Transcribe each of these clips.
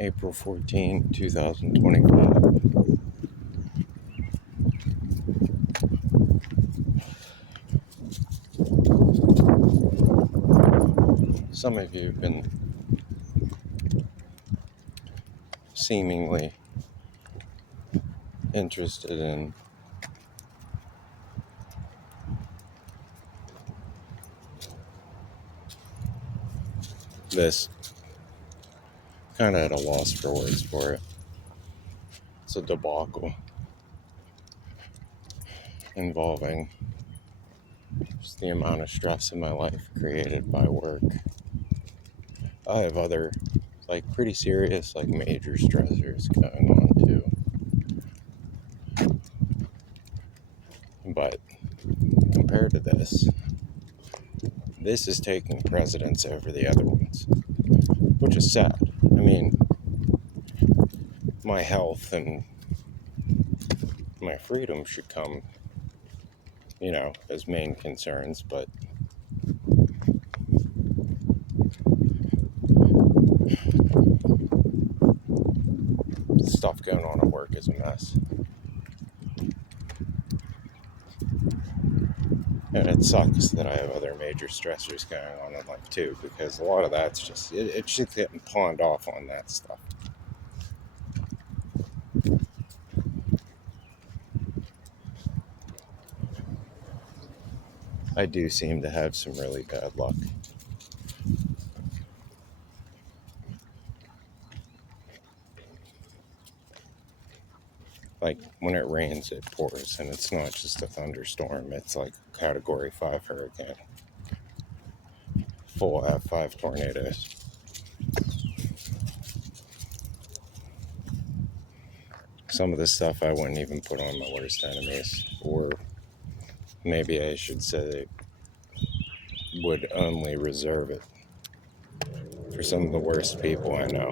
April 14, 2025. Some of you have been seemingly interested in this. Kind of at a loss for words for it. It's a debacle involving just the amount of stress in my life created by work. I have other, pretty serious, major stressors going on too. But compared to this is taking precedence over the other ones, which is sad. I mean, my health and my freedom should come, as main concerns, but the stuff going on at work is a mess. And it sucks that I have other major stressors going on in life too, because a lot of that's just, it's just getting pawned off on that stuff. I do seem to have some really bad luck. Like, when it rains, it pours, and it's not just a thunderstorm, it's like a Category 5 hurricane. Full F5 tornadoes. Some of the stuff I wouldn't even put on my worst enemies, or maybe I should say would only reserve it for some of the worst people I know.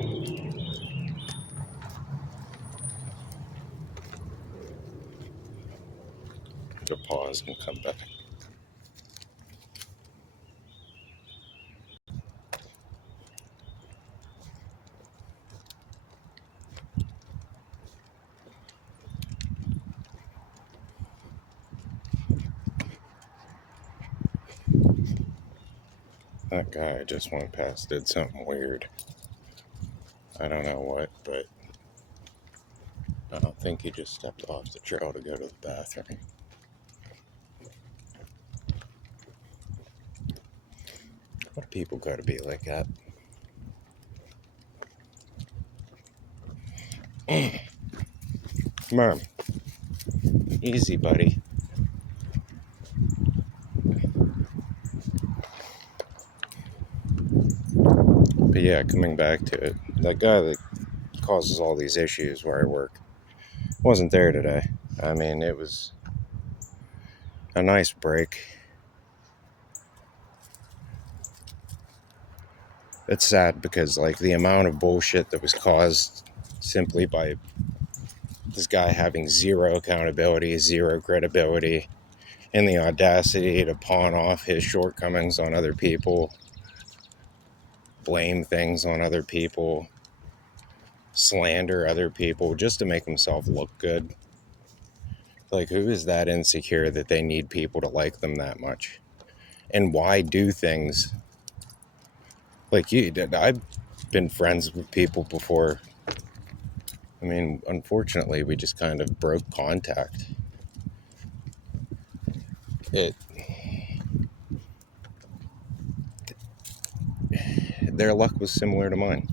To pause and come back. That guy I just went past did something weird. I don't know what, but I don't think he just stepped off the trail to go to the bathroom. What do people gotta be like that? Mom, easy, buddy. But yeah, coming back to it, that guy that causes all these issues where I work wasn't there today. I mean, it was a nice break. It's sad because, the amount of bullshit that was caused simply by this guy having zero accountability, zero credibility, and the audacity to pawn off his shortcomings on other people, blame things on other people, slander other people just to make himself look good. Who is that insecure that they need people to like them that much? And why do things like you did? I've been friends with people before. I mean, unfortunately, we just kind of broke contact. Their luck was similar to mine.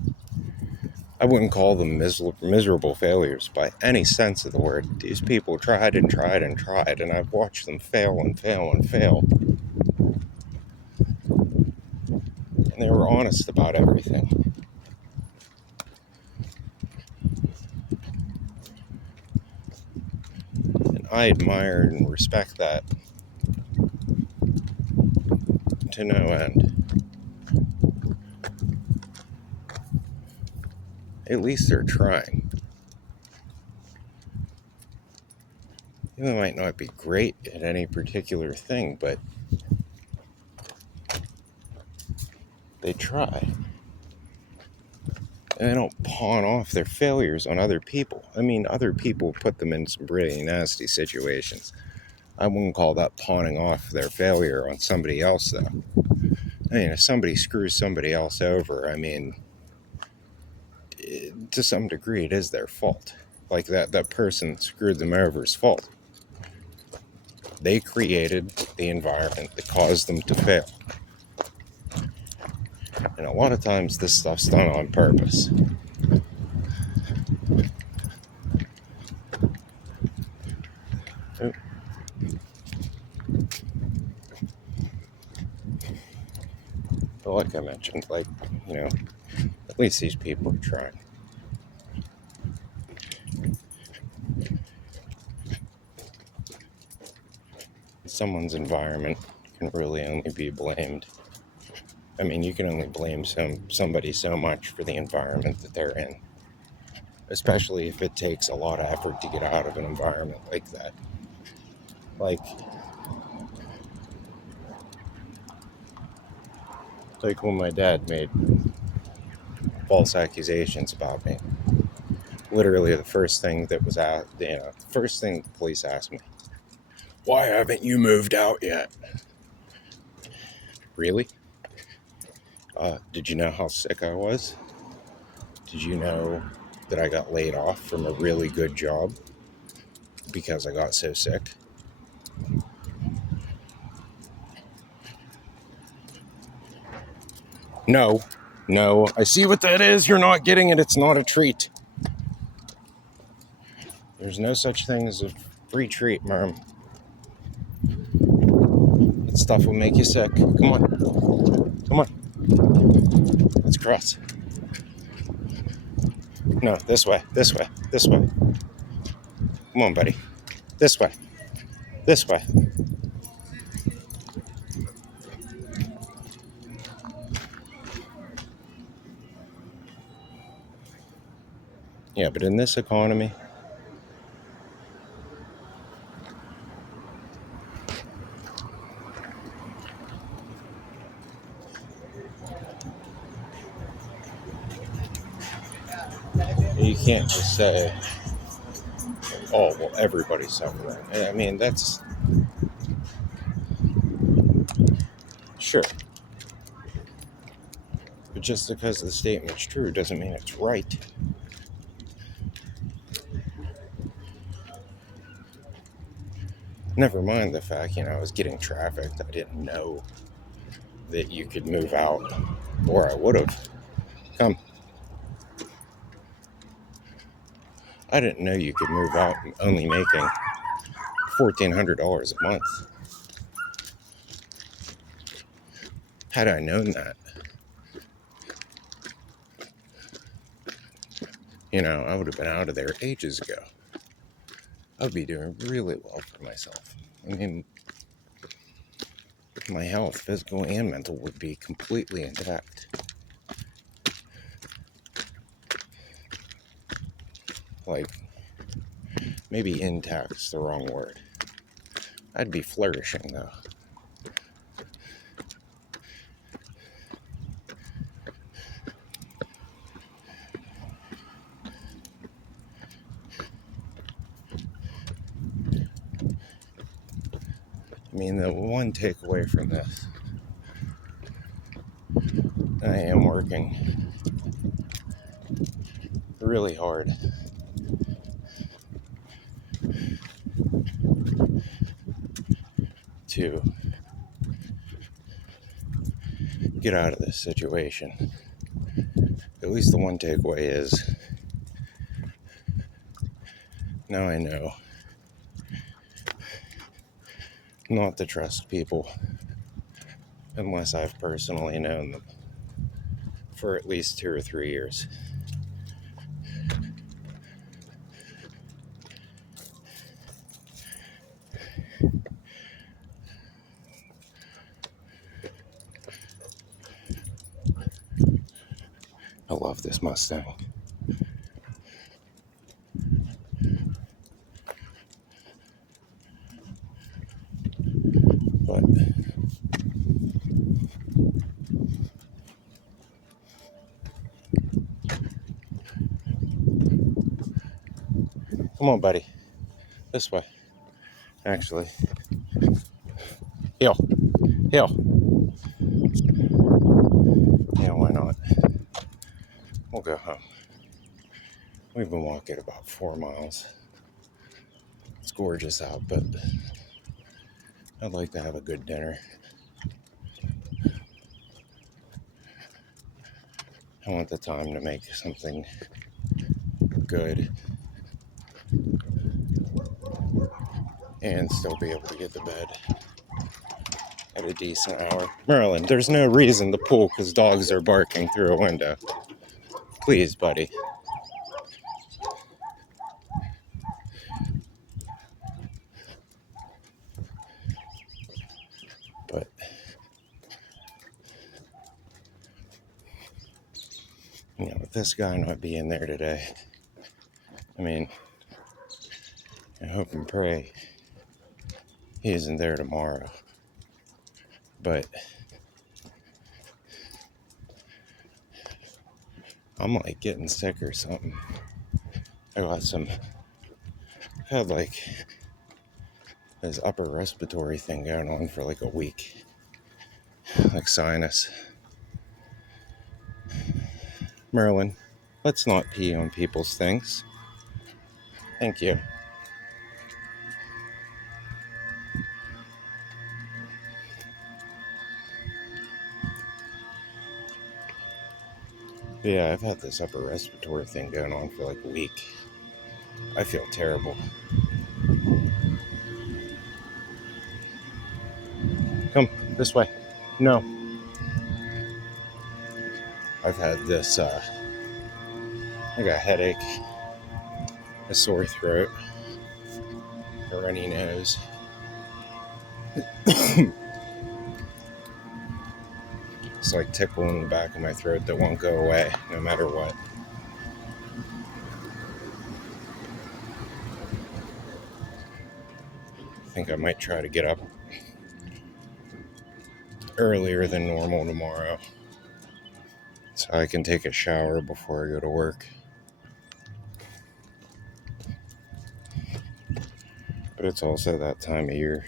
I wouldn't call them miserable failures by any sense of the word. These people tried and tried and tried, and I've watched them fail and fail and fail. And they were honest about everything. And I admire and respect that to no end. At least they're trying. They might not be great at any particular thing, but they try. And they don't pawn off their failures on other people. I mean, other people put them in some pretty nasty situations. I wouldn't call that pawning off their failure on somebody else, though. I mean, if somebody screws somebody else over, I mean, to some degree, it is their fault. Like that person screwed them over's fault. They created the environment that caused them to fail. And a lot of times this stuff's done on purpose. But like I mentioned, at least these people are trying. Someone's environment can really only be blamed. I mean, you can only blame somebody so much for the environment that they're in, especially if it takes a lot of effort to get out of an environment like that. Like when my dad made false accusations about me. Literally, the first thing that was first thing the police asked me, "Why haven't you moved out yet?" Really? Did you know how sick I was? Did you know that I got laid off from a really good job because I got so sick? No. I see what that is. You're not getting it. It's not a treat. There's no such thing as a free treat, Merm. That stuff will make you sick. Come on. Let's cross. No, this way. Come on, buddy. This way. Yeah, but in this economy, you can't just say, "Oh, well, everybody's suffering." I mean, that's sure. But just because the statement's true doesn't mean it's right. Never mind the fact, I was getting trafficked. I didn't know that you could move out, or I would have. Come. I didn't know you could move out only making $1,400 a month. Had I known that, I would have been out of there ages ago. I would be doing really well for myself. I mean, my health, physical and mental, would be completely intact. Like, maybe intact's the wrong word. I'd be flourishing, though. I mean, the one takeaway from this, I am working really hard to get out of this situation. At least the one takeaway is, now I know not to trust people unless I've personally known them for at least 2 or 3 years. I love this Mustang. But Come on, buddy. This way. Actually. Heel. Heel. Yeah, why not? We'll go home. We've been walking about 4 miles. It's gorgeous out, but I'd like to have a good dinner. I want the time to make something good and still be able to get to bed at a decent hour. Marilyn, there's no reason to pull because dogs are barking through a window. Please, buddy. But with this guy not being there today, I mean, I hope and pray he isn't there tomorrow. But I'm like getting sick or something. I had like this upper respiratory thing going on for like a week. Like sinus. Merlin, let's not pee on people's things. Thank you. But yeah, I've had this upper respiratory thing going on for like a week. I feel terrible. Come this way. No. I've had this, like a headache, a sore throat, a runny nose. It's like tickle in the back of my throat that won't go away no matter what. I think I might try to get up earlier than normal tomorrow so I can take a shower before I go to work. But it's also that time of year.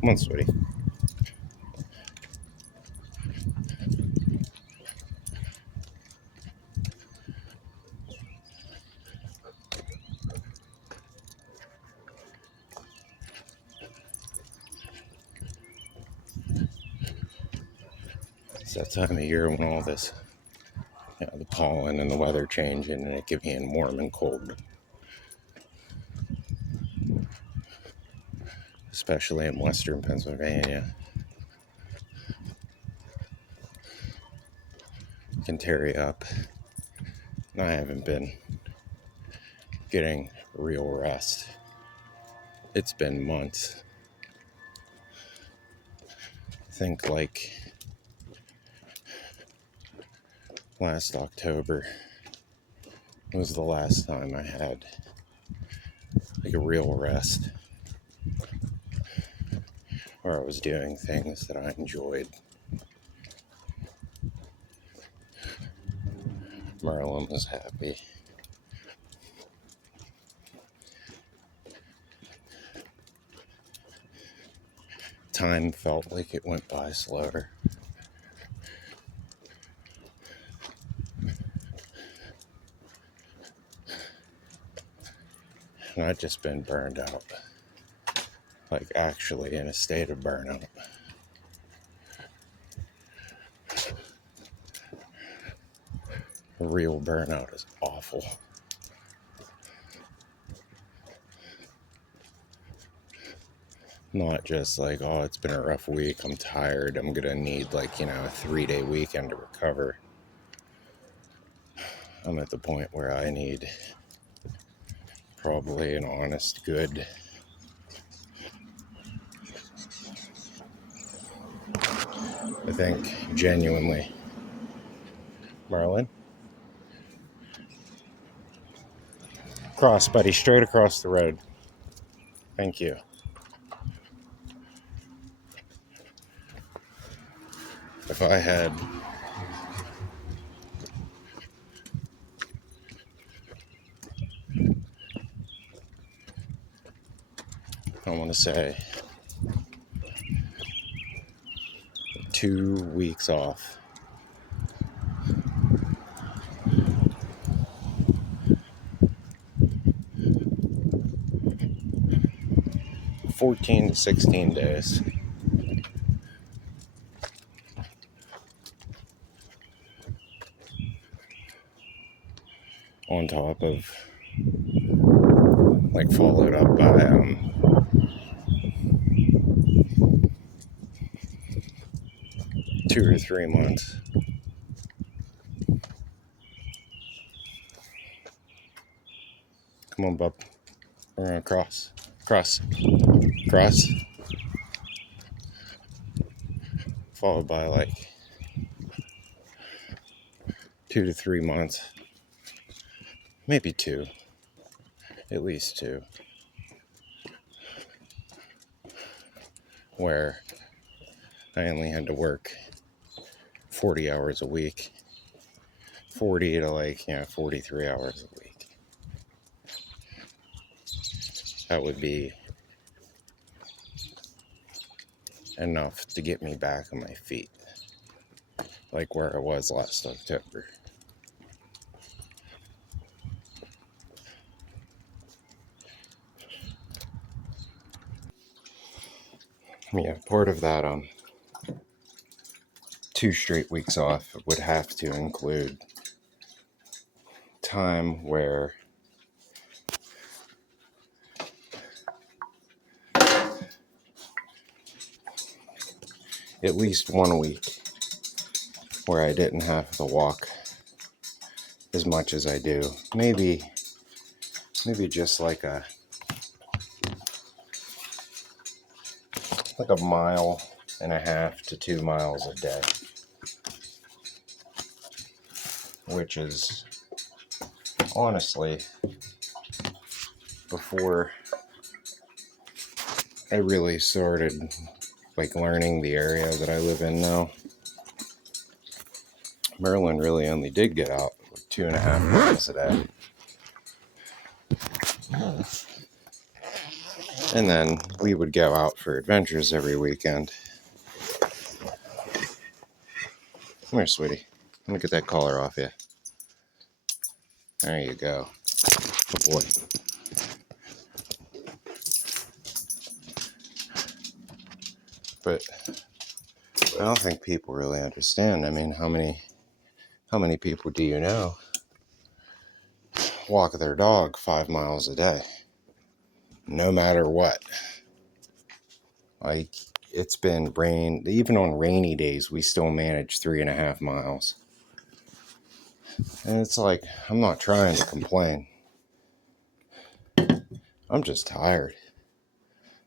Come on, sweetie. It's that time of year when all this, the pollen and the weather changing and it can be warm and cold. Especially in western Pennsylvania. It can tear you up. And I haven't been getting real rest. It's been months. I think like last October was the last time I had like a real rest where I was doing things that I enjoyed. Marilyn was happy. Time felt like it went by slower. And I'd just been burned out. Like actually in a state of burnout. A real burnout is awful. Not just like, oh, it's been a rough week, I'm tired, I'm gonna need like, a 3-day weekend to recover. I'm at the point where I need probably an honest, good I think genuinely. Marlin? Cross, buddy, straight across the road. Thank you. if I had I want to say 2 weeks off, 14 to 16 days. On top of, like, followed up by 2 or 3 months. Come on, bub. We're gonna cross. Followed by like 2 to 3 months. Maybe 2. At least 2. Where I only had to work 40 hours a week. 40 to 43 hours a week. That would be enough to get me back on my feet, like where I was last October. Yeah, part of that 2 straight weeks off would have to include time where at least 1 week where I didn't have to walk as much as I do. Maybe just like a 1.5 miles to 2 miles a day, which is honestly before I really started like learning the area that I live in now. Merlin really only did get out 2.5 miles a day. And then we would go out for adventures every weekend. Come here, sweetie. Let me get that collar off you. There you go. Good boy. But I don't think people really understand. I mean, how many people do you know walk their dog 5 miles a day? No matter what. Like, it's been rain, even on rainy days, we still manage 3.5 miles. And it's like, I'm not trying to complain. I'm just tired.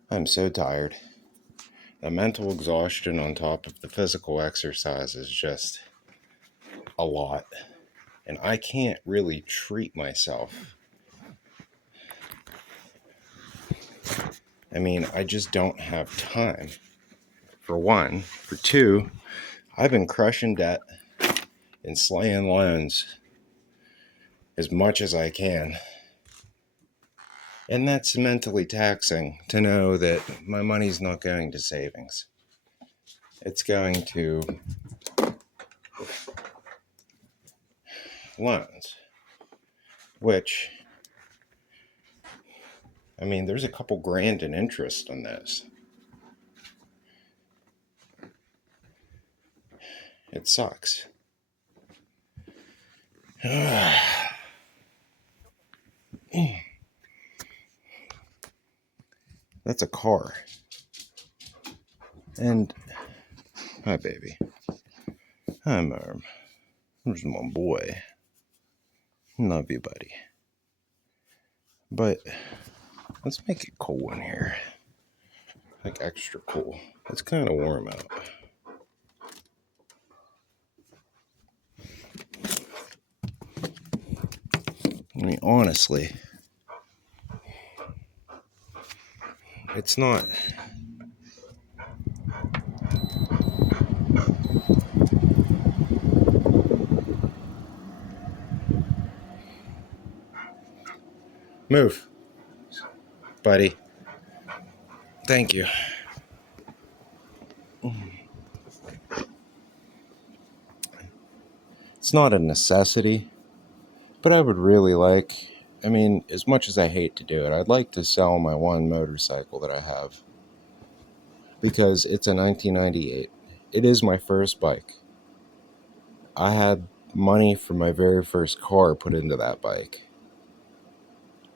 I'm so tired. The mental exhaustion on top of the physical exercise is just a lot. And I can't really treat myself. I mean, I just don't have time. For one. For two, I've been crushing debt and slaying loans as much as I can. And that's mentally taxing to know that my money's not going to savings. It's going to loans, which, I mean, there's a couple grand in interest on this. It sucks. That's a car. And, hi, baby. Hi, Merm. There's my boy. Love you, buddy. But let's make it cool in here. Like extra cool. It's kind of warm out. I mean, honestly, it's not Move, buddy. Thank you. It's not a necessity, but I would really like, I mean, as much as I hate to do it, I'd like to sell my one motorcycle that I have because it's a 1998. It is my first bike. I had money for my very first car put into that bike.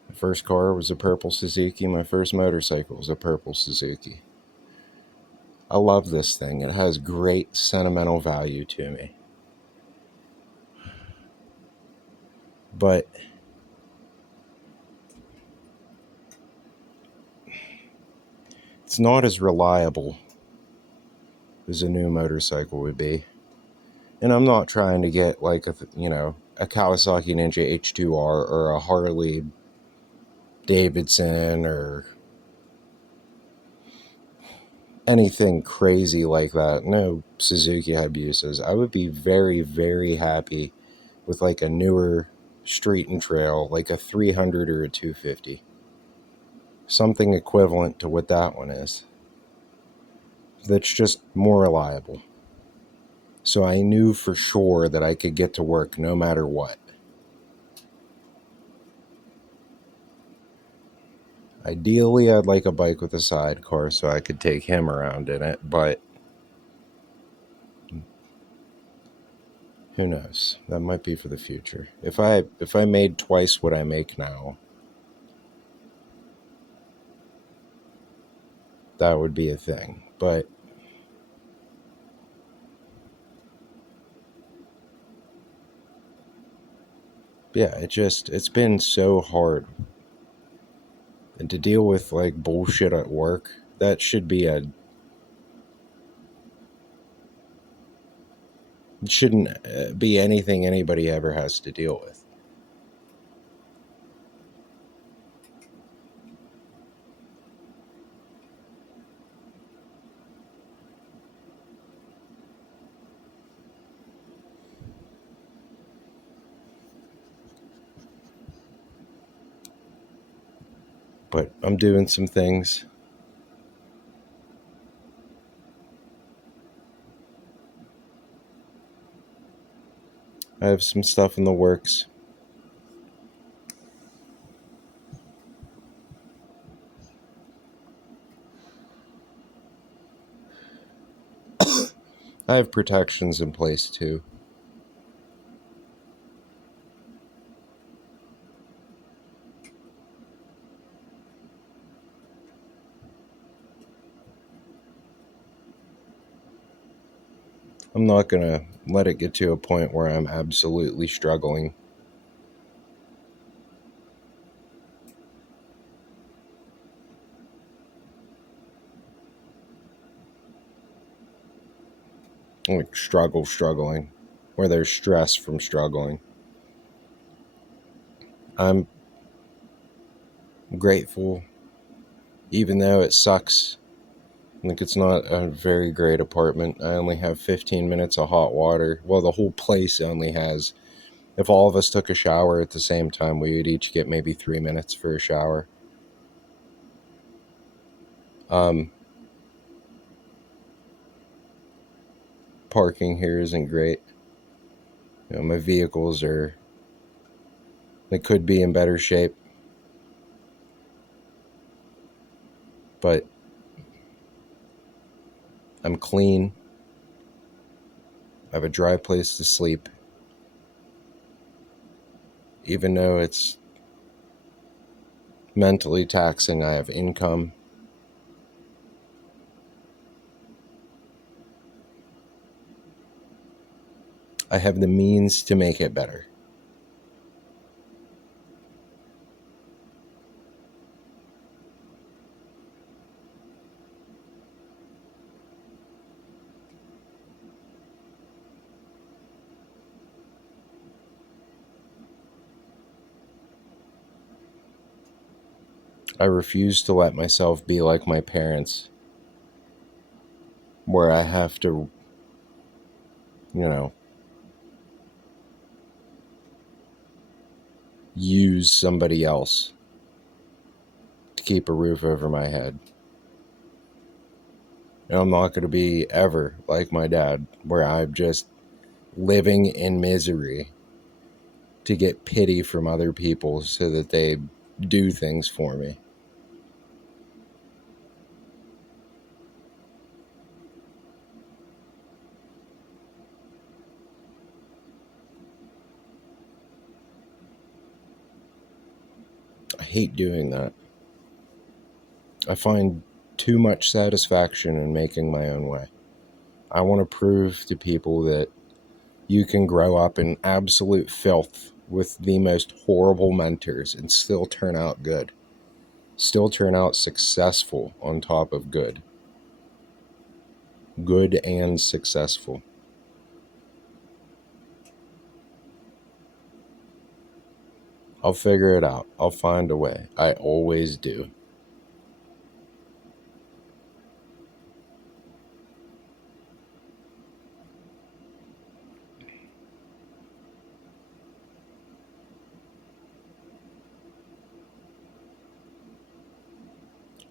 My first car was a purple Suzuki. My first motorcycle was a purple Suzuki. I love this thing. It has great sentimental value to me. But it's not as reliable as a new motorcycle would be. And I'm not trying to get like a Kawasaki Ninja H2R or a Harley Davidson or anything crazy like that. No Suzuki Hayabusa's. I would be very, very happy with like a newer street and trail, like a 300 or a 250. Something equivalent to what that one is. That's just more reliable. So I knew for sure that I could get to work no matter what. Ideally, I'd like a bike with a sidecar so I could take him around in it, but who knows? That might be for the future. If I made twice what I make now, that would be a thing. But yeah, it's been so hard. And to deal with like bullshit at work, that should be it shouldn't be anything anybody ever has to deal with. But I'm doing some things. I have some stuff in the works. I have protections in place too. I'm not going to let it get to a point where I'm absolutely struggling. Like struggling, where there's stress from struggling. I'm grateful, even though it sucks. Like, it's not a very great apartment. I only have 15 minutes of hot water. Well, the whole place only has. If all of us took a shower at the same time, we would each get maybe 3 minutes for a shower. Parking here isn't great. My vehicles they could be in better shape. But I'm clean. I have a dry place to sleep. Even though it's mentally taxing, I have income. I have the means to make it better. I refuse to let myself be like my parents, where I have to, use somebody else. keep a roof over my head. And I'm not going to be ever like my dad, where I'm just living in misery to get pity from other people so that they do things for me. I hate doing that. I find too much satisfaction in making my own way. I want to prove to people that you can grow up in absolute filth with the most horrible mentors and still turn out good. Still turn out successful on top of good. Good and successful. I'll figure it out. I'll find a way. I always do.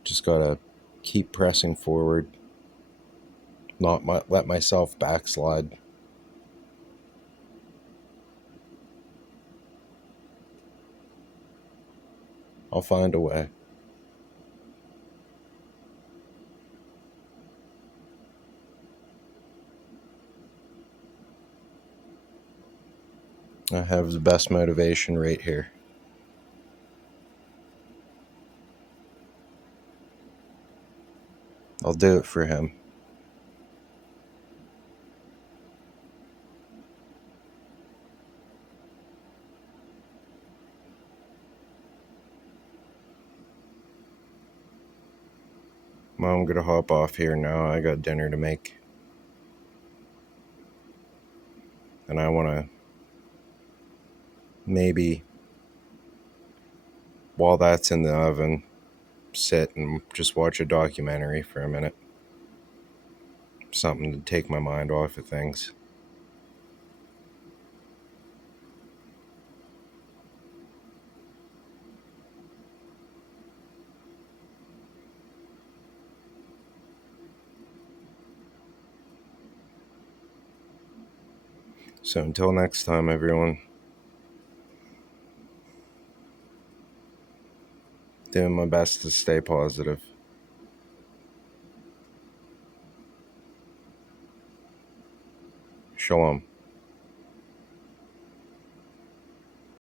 Just gotta keep pressing forward. Not let myself backslide. I'll find a way. I have the best motivation right here. I'll do it for him. Well, I'm gonna hop off here now. I got dinner to make. And I wanna maybe, while that's in the oven, sit and just watch a documentary for a minute. Something to take my mind off of things. So until next time, everyone, doing my best to stay positive. Shalom.